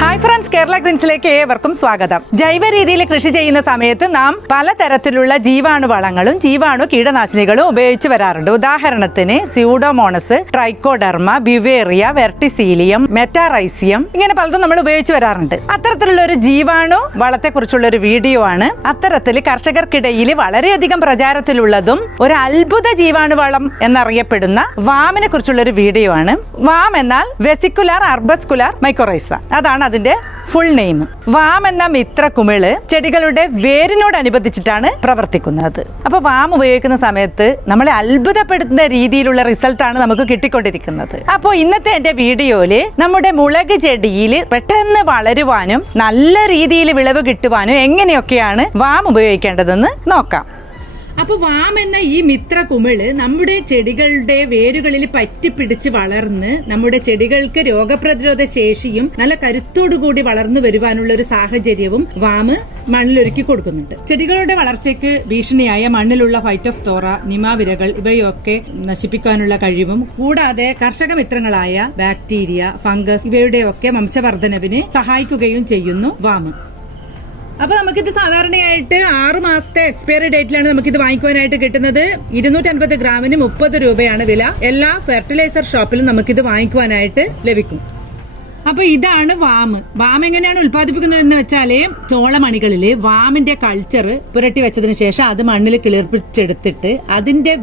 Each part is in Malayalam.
ഹായ് ഫ്രണ്ട്സ്, കേരള ഗ്രീൻസിലേക്ക് ഏവർക്കും സ്വാഗതം. ജൈവ രീതിയിൽ കൃഷി ചെയ്യുന്ന സമയത്ത് നാം പലതരത്തിലുള്ള ജീവാണുവളങ്ങളും ജീവാണു കീടനാശിനികളും ഉപയോഗിച്ച് വരാറുണ്ട്. ഉദാഹരണത്തിന് Pseudomonas, trichoderma, Beauveria, verticillium, Metarhizium ഇങ്ങനെ പലതും നമ്മൾ ഉപയോഗിച്ച് വരാറുണ്ട്. അത്തരത്തിലുള്ള ഒരു ജീവാണു വളത്തെക്കുറിച്ചുള്ള ഒരു വീഡിയോ ആണ്. അത്തരത്തിൽ കർഷകർക്കിടയിൽ വളരെയധികം പ്രചാരത്തിലുള്ളതും ഒരു അത്ഭുത ജീവാണുവളം എന്നറിയപ്പെടുന്ന വാമിനെ കുറിച്ചുള്ള ഒരു വീഡിയോ ആണ്. വാം എന്നാൽ വെസിക്കുലാർ അർബസ്കുലാർ മൈക്കോറൈസ, അതാണ് അതിന്റെ ഫുൾ നെയിം. വാം എന്ന മിത്ര കുമിള് ചെടികളുടെ വേരിനോടനുബന്ധിച്ചിട്ടാണ് പ്രവർത്തിക്കുന്നത്. അപ്പൊ വാം ഉപയോഗിക്കുന്ന സമയത്ത് നമ്മളെ അത്ഭുതപ്പെടുത്തുന്ന രീതിയിലുള്ള റിസൾട്ടാണ് നമുക്ക് കിട്ടിക്കൊണ്ടിരിക്കുന്നത്. അപ്പോൾ ഇന്നത്തെ എന്റെ വീഡിയോയില് നമ്മുടെ മുളക് ചെടിയിൽ പെട്ടെന്ന് വളരുവാനും നല്ല രീതിയിൽ വിളവ് കിട്ടുവാനും എങ്ങനെയൊക്കെയാണ് വാം ഉപയോഗിക്കേണ്ടതെന്ന് നോക്കാം. അപ്പൊ വാം എന്ന ഈ മിത്ര കുമിള് നമ്മുടെ ചെടികളുടെ വേരുകളിൽ പറ്റിപ്പിടിച്ച് വളർന്ന് നമ്മുടെ ചെടികൾക്ക് രോഗപ്രതിരോധ ശേഷിയും നല്ല കരുത്തോടുകൂടി വളർന്നു വരുവാനുള്ള ഒരു സാഹചര്യവും വാം മണ്ണിലൊരുക്കി കൊടുക്കുന്നുണ്ട്. ചെടികളുടെ വളർച്ചയ്ക്ക് ഭീഷണിയായ മണ്ണിലുള്ള ഫൈറ്റോഫ്തോറ, നിമാവിരകൾ ഇവയൊക്കെ നശിപ്പിക്കാനുള്ള കഴിവും കൂടാതെ കർഷക മിത്രങ്ങളായ ബാക്ടീരിയ, ഫംഗസ് ഇവയുടെയൊക്കെ വംശവർദ്ധനവിന് സഹായിക്കുകയും ചെയ്യുന്നു വാം. അപ്പൊ നമുക്കിത് സാധാരണയായിട്ട് 6 മാസത്തെ എക്സ്പയറി ഡേറ്റിലാണ് നമുക്കിത് വാങ്ങിക്കുവാനായിട്ട് കിട്ടുന്നത്. 250 ഗ്രാമിന് 30 രൂപയാണ് വില. എല്ലാ ഫെർട്ടിലൈസർ ഷോപ്പിലും നമുക്കിത് വാങ്ങിക്കുവാനായിട്ട് ലഭിക്കും. അപ്പൊ ഇതാണ് വാം. വാം എങ്ങനെയാണ് ഉത്പാദിപ്പിക്കുന്നത് എന്ന് വെച്ചാല് ചോളമണികളില് വാമിന്റെ കൾച്ചർ പുരട്ടി വെച്ചതിന് ശേഷം അത് മണ്ണിൽ കിളിർപ്പിച്ചെടുത്തിട്ട് അതിന്റെ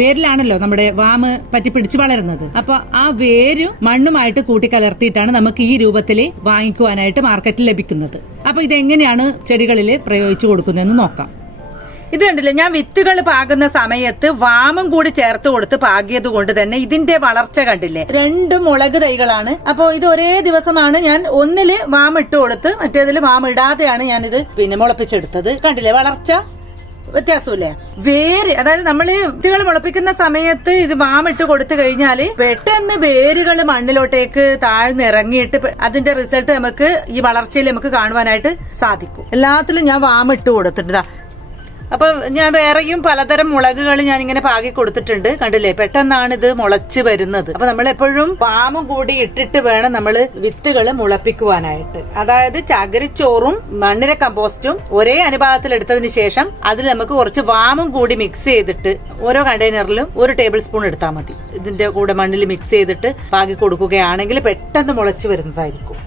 വേരിലാണല്ലോ നമ്മുടെ വാം പറ്റിപ്പിടിച്ച് വളരുന്നത്. അപ്പൊ ആ വേര് മണ്ണുമായിട്ട് കൂട്ടിക്കലർത്തിയിട്ടാണ് നമുക്ക് ഈ രൂപത്തിൽ വാങ്ങിക്കുവാനായിട്ട് മാർക്കറ്റിൽ ലഭിക്കുന്നത്. അപ്പൊ ഇതെങ്ങനെയാണ് ചെടികളിൽ പ്രയോഗിച്ചു കൊടുക്കുന്നതെന്ന് നോക്കാം. ഇത് കണ്ടില്ലേ, ഞാൻ വിത്തുകൾ പാകുന്ന സമയത്ത് വാമും കൂടി ചേർത്ത് കൊടുത്ത് പാകിയത് കൊണ്ട് തന്നെ ഇതിന്റെ വളർച്ച കണ്ടില്ലേ. 2 മുളക് തൈകളാണ്. അപ്പൊ ഇത് ഒരേ ദിവസമാണ് ഞാൻ ഒന്നില് വാം ഇട്ട് കൊടുത്ത് മറ്റേതില് വാം ഇടാതെയാണ് ഞാനിത് മുളപ്പിച്ചെടുത്തത്. കണ്ടില്ലേ വളർച്ച വ്യത്യാസമില്ലേ. വേര്, അതായത് നമ്മള് വിത്തുകൾ മുളപ്പിക്കുന്ന സമയത്ത് ഇത് വാം ഇട്ട് കൊടുത്തു കഴിഞ്ഞാല് പെട്ടെന്ന് വേരുകൾ മണ്ണിലോട്ടേക്ക് താഴ്ന്നിറങ്ങിയിട്ട് അതിന്റെ റിസൾട്ട് നമുക്ക് ഈ വളർച്ചയിൽ നമുക്ക് കാണുവാനായിട്ട് സാധിക്കും. എല്ലാത്തിലും ഞാൻ വാം ഇട്ട് കൊടുത്തിട്ടുണ്ട്. അപ്പൊ ഞാൻ വേറെയും പലതരം മുളകുകൾ ഞാൻ ഇങ്ങനെ പാകി കൊടുത്തിട്ടുണ്ട്. കണ്ടില്ലേ, പെട്ടെന്നാണ് ഇത് മുളച്ച് വരുന്നത്. അപ്പൊ നമ്മൾ എപ്പോഴും വാമും കൂടി ഇട്ടിട്ട് വേണം നമ്മൾ വിത്തുകൾ മുളപ്പിക്കുവാനായിട്ട്. അതായത് ചകിരിച്ചോറും മണ്ണിര കമ്പോസ്റ്റും ഒരേ അനുപാതത്തിൽ എടുത്തതിന് ശേഷം അതിൽ നമുക്ക് കുറച്ച് വാമും കൂടി മിക്സ് ചെയ്തിട്ട് ഓരോ കണ്ടെയ്നറിലും 1 ടേബിൾ സ്പൂൺ എടുത്താൽ മതി. ഇതിന്റെ കൂടെ മണ്ണിൽ മിക്സ് ചെയ്തിട്ട് പാകി കൊടുക്കുകയാണെങ്കിൽ പെട്ടെന്ന് മുളച്ച് വരുന്നതായിരിക്കും.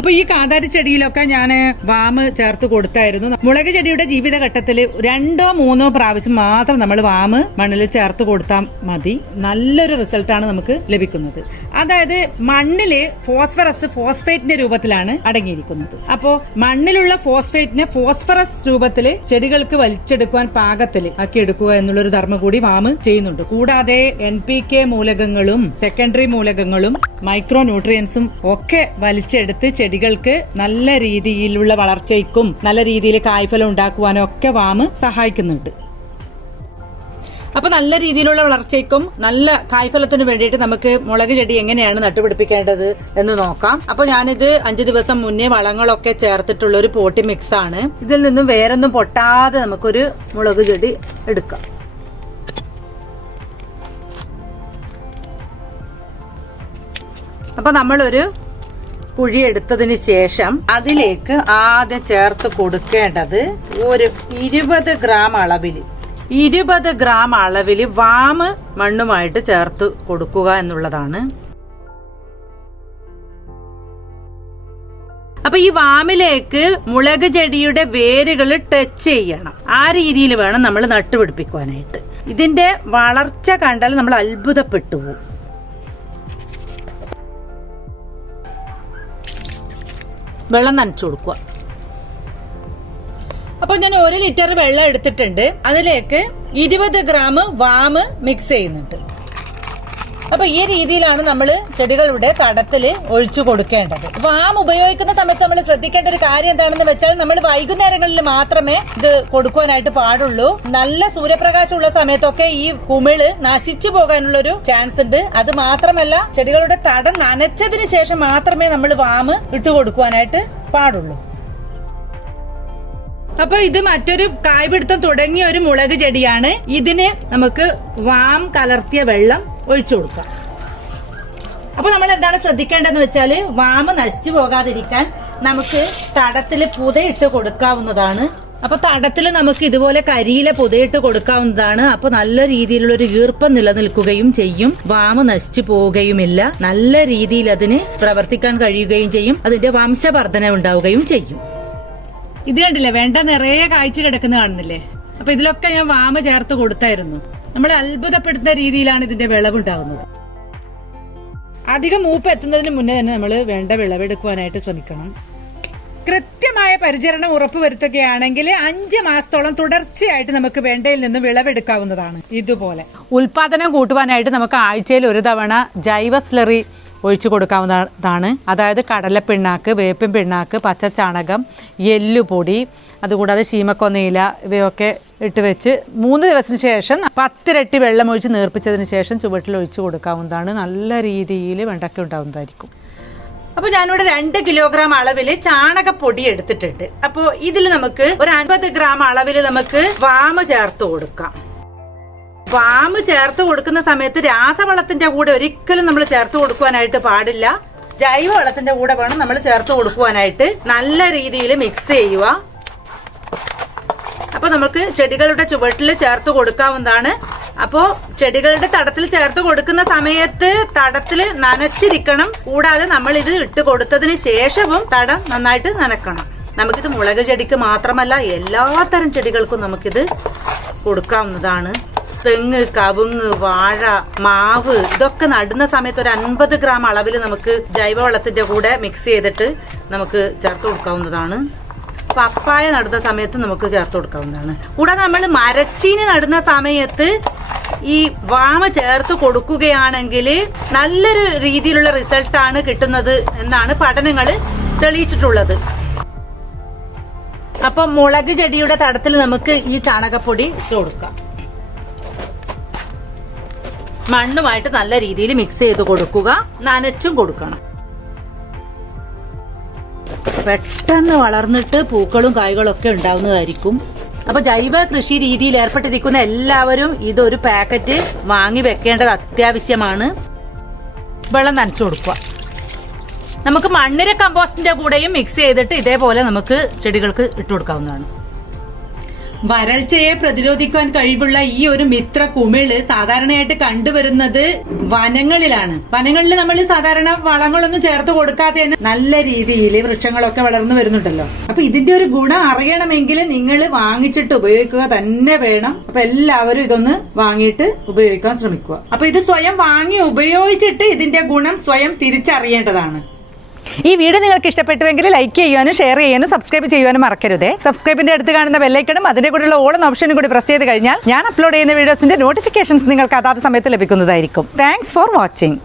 അപ്പൊ ഈ കാന്താരി ചെടിയിലൊക്കെ ഞാൻ വാം ചേർത്ത് കൊടുത്തായിരുന്നു. മുളക് ചെടിയുടെ ജീവിതഘട്ടത്തിൽ 2 or 3 പ്രാവശ്യം മാത്രം നമ്മൾ വാം മണ്ണിൽ ചേർത്ത് കൊടുത്താൽ മതി. നല്ലൊരു റിസൾട്ടാണ് നമുക്ക് ലഭിക്കുന്നത്. അതായത് മണ്ണില് ഫോസ്ഫേറ്റിന്റെ രൂപത്തിലാണ് അടങ്ങിയിരിക്കുന്നത്. അപ്പോ മണ്ണിലുള്ള ഫോസ്ഫേറ്റിനെ ഫോസ്ഫറസ് രൂപത്തിൽ ചെടികൾക്ക് വലിച്ചെടുക്കുവാൻ പാകത്തിൽ ആക്കി എടുക്കുക എന്നുള്ളൊരു ധർമ്മം കൂടി വാം ചെയ്യുന്നുണ്ട്. കൂടാതെ NPK മൂലകങ്ങളും സെക്കൻഡറി മൂലകങ്ങളും മൈക്രോ ന്യൂട്രിയൻസും ഒക്കെ വലിച്ചെടുത്ത് ചെടികൾക്ക് നല്ല രീതിയിലുള്ള വളർച്ചയ്ക്കും നല്ല രീതിയിൽ കായ്ഫലം ഉണ്ടാക്കുവാനും ഒക്കെ വാം സഹായിക്കുന്നുണ്ട്. അപ്പൊ നല്ല രീതിയിലുള്ള വളർച്ചയ്ക്കും നല്ല കായ്ഫലത്തിനും വേണ്ടിയിട്ട് നമുക്ക് മുളക് ചെടി എങ്ങനെയാണ് നട്ടുപിടിപ്പിക്കേണ്ടത് എന്ന് നോക്കാം. അപ്പൊ ഞാനിത് 5 ദിവസം മുന്നേ വളങ്ങളൊക്കെ ചേർത്തിട്ടുള്ള ഒരു പോട്ടി മിക്സ് ആണ്. ഇതിൽ നിന്നും വേറൊന്നും പൊട്ടാതെ നമുക്കൊരു മുളക് ചെടി എടുക്കാം. അപ്പൊ നമ്മളൊരു കുഴി എടുത്തതിന് ശേഷം അതിലേക്ക് ആദ്യം ചേർത്ത് കൊടുക്കേണ്ടത് ഒരു 20 ഗ്രാം അളവില് 20 ഗ്രാം അളവില് വാം മണ്ണുമായിട്ട് ചേർത്ത് കൊടുക്കുക എന്നുള്ളതാണ്. അപ്പൊ ഈ വാമിലേക്ക് മുളക് ചെടിയുടെ വേരുകൾ ടച്ച് ചെയ്യണം. ആ രീതിയിൽ വേണം നമ്മൾ നട്ടുപിടിപ്പിക്കുവാനായിട്ട്. ഇതിന്റെ വളർച്ച കണ്ടാൽ നമ്മൾ അത്ഭുതപ്പെട്ടു പോകും. വെള്ളം നനച്ചു കൊടുക്കുക. അപ്പൊ ഞാൻ 1 ലിറ്റർ വെള്ളം എടുത്തിട്ടുണ്ട്. അതിലേക്ക് 20 ഗ്രാം വാം മിക്സ് ചെയ്യുന്നുണ്ട്. അപ്പൊ ഈ രീതിയിലാണ് നമ്മൾ ചെടികളുടെ തടത്തിൽ ഒഴിച്ചു കൊടുക്കേണ്ടത്. വാം ഉപയോഗിക്കുന്ന സമയത്ത് നമ്മൾ ശ്രദ്ധിക്കേണ്ട ഒരു കാര്യം എന്താണെന്ന് വെച്ചാൽ നമ്മൾ വൈകുന്നേരങ്ങളിൽ മാത്രമേ ഇത് കൊടുക്കുവാനായിട്ട് പാടുള്ളൂ. നല്ല സൂര്യപ്രകാശമുള്ള സമയത്തൊക്കെ ഈ കുമിള് നശിച്ചു പോകാനുള്ളൊരു ചാൻസ് ഉണ്ട്. അത് മാത്രമല്ല ചെടികളുടെ തടം നനച്ചതിന് ശേഷം മാത്രമേ നമ്മൾ വാം ഇട്ട് കൊടുക്കുവാനായിട്ട് പാടുള്ളൂ. അപ്പൊ ഇത് മറ്റൊരു കായ്പിടുത്തം തുടങ്ങിയ ഒരു മുളക് ചെടിയാണ്. ഇതിന് നമുക്ക് വാം കലർത്തിയ വെള്ളം ഒഴിച്ചു കൊടുക്കാം. അപ്പൊ നമ്മൾ എന്താണ് ശ്രദ്ധിക്കേണ്ടതെന്ന് വെച്ചാൽ വാമ നശിച്ചു പോകാതിരിക്കാൻ നമുക്ക് തടത്തിൽ പുതയിട്ട് കൊടുക്കാവുന്നതാണ്. അപ്പൊ തടത്തിൽ നമുക്ക് ഇതുപോലെ കരിയില പുതയിട്ട് കൊടുക്കാവുന്നതാണ്. അപ്പൊ നല്ല രീതിയിലുള്ള ഒരു ഈർപ്പം നിലനിൽക്കുകയും ചെയ്യും, വാമ നശിച്ചു പോവുകയുമില്ല, നല്ല രീതിയിൽ അതിന് പ്രവർത്തിക്കാൻ കഴിയുകയും ചെയ്യും, അതിന്റെ വംശവർധന ഉണ്ടാവുകയും ചെയ്യും. ഇത് കണ്ടില്ലേ, വെണ്ട നിറയെ കായ്ച്ചു കിടക്കുന്ന കാണുന്നില്ലേ? അപ്പൊ ഇതിലൊക്കെ ഞാൻ വാമ ചേർത്ത് കൊടുത്തായിരുന്നു. നമ്മളെ അത്ഭുതപ്പെടുത്തുന്ന രീതിയിലാണ് ഇതിന്റെ വിളവുണ്ടാവുന്നത്. അധികം മൂപ്പ് എത്തുന്നതിന് മുന്നേ തന്നെ നമ്മൾ വേണ്ട വിളവെടുക്കുവാനായിട്ട് ശ്രമിക്കണം. കൃത്യമായ പരിചരണം ഉറപ്പുവരുത്തുകയാണെങ്കിൽ 5 മാസത്തോളം തുടർച്ചയായിട്ട് നമുക്ക് വെണ്ടയിൽ നിന്ന് വിളവെടുക്കാവുന്നതാണ്. ഇതുപോലെ ഉൽപാദനം കൂട്ടുവാനായിട്ട് നമുക്ക് ആഴ്ചയിൽ ഒരു തവണ ജൈവ സ്ലറി ഒഴിച്ചു കൊടുക്കാവുന്നതാണ്. അതായത് കടലപ്പിണ്ണാക്ക്, വേപ്പിൻ പിണ്ണാക്ക്, പച്ചച്ചാണകം, എല്ലുപൊടി, അതുകൂടാതെ ശീമക്കൊന്നയില ഇവയൊക്കെ ഇട്ട് വെച്ച് 3 ദിവസത്തിന് ശേഷം 10 ഇരട്ടി വെള്ളം ഒഴിച്ച് നേർപ്പിച്ചതിന് ശേഷം ചുവട്ടിൽ ഒഴിച്ചു കൊടുക്കാവുന്നതാണ്. നല്ല രീതിയിൽ വെണ്ടയ്ക്ക ഉണ്ടാവുന്നതായിരിക്കും. അപ്പൊ ഞാനിവിടെ 2 കിലോഗ്രാം അളവില് ചാണകപ്പൊടി എടുത്തിട്ടുണ്ട്. അപ്പൊ ഇതിൽ നമുക്ക് ഒരു 50 ഗ്രാം അളവില് നമുക്ക് വാമ ചേർത്ത് കൊടുക്കാം. വാമ ചേർത്ത് കൊടുക്കുന്ന സമയത്ത് രാസവളത്തിന്റെ കൂടെ ഒരിക്കലും നമ്മൾ ചേർത്ത് കൊടുക്കുവാനായിട്ട് പാടില്ല. ജൈവവളത്തിന്റെ കൂടെ വേണം നമ്മൾ ചേർത്ത് കൊടുക്കുവാനായിട്ട്. നല്ല രീതിയിൽ മിക്സ് ചെയ്യുക. അപ്പൊ നമുക്ക് ചെടികളുടെ ചുവട്ടിൽ ചേർത്ത് കൊടുക്കാവുന്നതാണ്. അപ്പോ ചെടികളുടെ തടത്തിൽ ചേർത്ത് കൊടുക്കുന്ന സമയത്ത് തടത്തിൽ നനച്ചിരിക്കണം. കൂടാതെ നമ്മൾ ഇത് ഇട്ട് കൊടുത്തതിന് ശേഷവും തടം നന്നായിട്ട് നനക്കണം. നമുക്കിത് മുളക് ചെടിക്ക് മാത്രമല്ല എല്ലാത്തരം ചെടികൾക്കും നമുക്കിത് കൊടുക്കാവുന്നതാണ്. തെങ്ങ്, കവുങ്ങ്, വാഴ, മാവ് ഇതൊക്കെ നടുന്ന സമയത്ത് ഒരു 50 ഗ്രാം അളവിൽ നമുക്ക് ജൈവവളത്തിന്റെ കൂടെ മിക്സ് ചെയ്തിട്ട് നമുക്ക് ചേർത്ത് കൊടുക്കാവുന്നതാണ്. പപ്പായ നടുന്ന സമയത്ത് നമുക്ക് ചേർത്ത് കൊടുക്കാവുന്നതാണ്. കൂടാതെ നമ്മൾ മരച്ചീനി നടുന്ന സമയത്ത് ഈ വാമ ചേർത്ത് കൊടുക്കുകയാണെങ്കിൽ നല്ലൊരു രീതിയിലുള്ള റിസൾട്ടാണ് കിട്ടുന്നത് എന്നാണ് പഠനങ്ങൾ തെളിയിച്ചിട്ടുള്ളത്. അപ്പം മുളക് ചെടിയുടെ തടത്തിൽ നമുക്ക് ഈ ചാണകപ്പൊടി ഇട്ട് കൊടുക്കാം. മണ്ണുമായിട്ട് നല്ല രീതിയിൽ മിക്സ് ചെയ്ത് കൊടുക്കുക. നനച്ചും കൊടുക്കണം. പെട്ടെന്ന് വളർന്നിട്ട് പൂക്കളും കായ്കളും ഒക്കെ ഉണ്ടാവുന്നതായിരിക്കും. അപ്പൊ ജൈവ കൃഷി രീതിയിൽ ഏർപ്പെട്ടിരിക്കുന്ന എല്ലാവരും ഇതൊരു പാക്കറ്റ് വാങ്ങി വെക്കേണ്ടത് അത്യാവശ്യമാണ്. വെള്ളം നനച്ചു കൊടുക്കുക. നമുക്ക് മണ്ണിര കമ്പോസ്റ്റിന്റെ കൂടെയും മിക്സ് ചെയ്തിട്ട് ഇതേപോലെ നമുക്ക് ചെടികൾക്ക് ഇട്ട് കൊടുക്കാവുന്നതാണ്. വരൾച്ചയെ പ്രതിരോധിക്കാൻ കഴിവുള്ള ഈ ഒരു മിത്ര കുമിള് സാധാരണയായിട്ട് കണ്ടുവരുന്നത് വനങ്ങളിലാണ്. വനങ്ങളിൽ നമ്മൾ സാധാരണ വളങ്ങളൊന്നും ചേർത്ത് കൊടുക്കാതെ നല്ല രീതിയിൽ വൃക്ഷങ്ങളൊക്കെ വളർന്നു വരുന്നുണ്ടല്ലോ. അപ്പൊ ഇതിന്റെ ഒരു ഗുണം അറിയണമെങ്കിൽ നിങ്ങൾ വാങ്ങിച്ചിട്ട് ഉപയോഗിക്കുക തന്നെ വേണം. അപ്പൊ എല്ലാവരും ഇതൊന്ന് വാങ്ങിയിട്ട് ഉപയോഗിക്കാൻ ശ്രമിക്കുക. അപ്പൊ ഇത് സ്വയം വാങ്ങി ഉപയോഗിച്ചിട്ട് ഇതിന്റെ ഗുണം സ്വയം തിരിച്ചറിയേണ്ടതാണ്. ഈ വീഡിയോ നിങ്ങൾക്ക് ഇഷ്ടപ്പെട്ടുവെങ്കിൽ ലൈക്ക് ചെയ്യാനും ഷെയർ ചെയ്യാനും സബ്സ്ക്രൈബ് ചെയ്യാനും മറക്കരുത്. സബ്സ്ക്രൈബിന്റെ അടുത്ത് കാണുന്ന ബെല്ലൈക്കണും അതിന്റെ കൂടെയുള്ള ഓൾ എന്ന ഓപ്ഷനും കൂടി പ്രസ് ചെയ്ത് കഴിഞ്ഞാൽ ഞാൻ അപ്ലോഡ് ചെയ്യുന്ന വീഡിയോസിന്റെ നോട്ടിഫിക്കേഷൻസ് നിങ്ങൾക്ക് അതാത് സമയത്ത് ലഭിക്കുന്നതായിരിക്കും. Thanks for watching.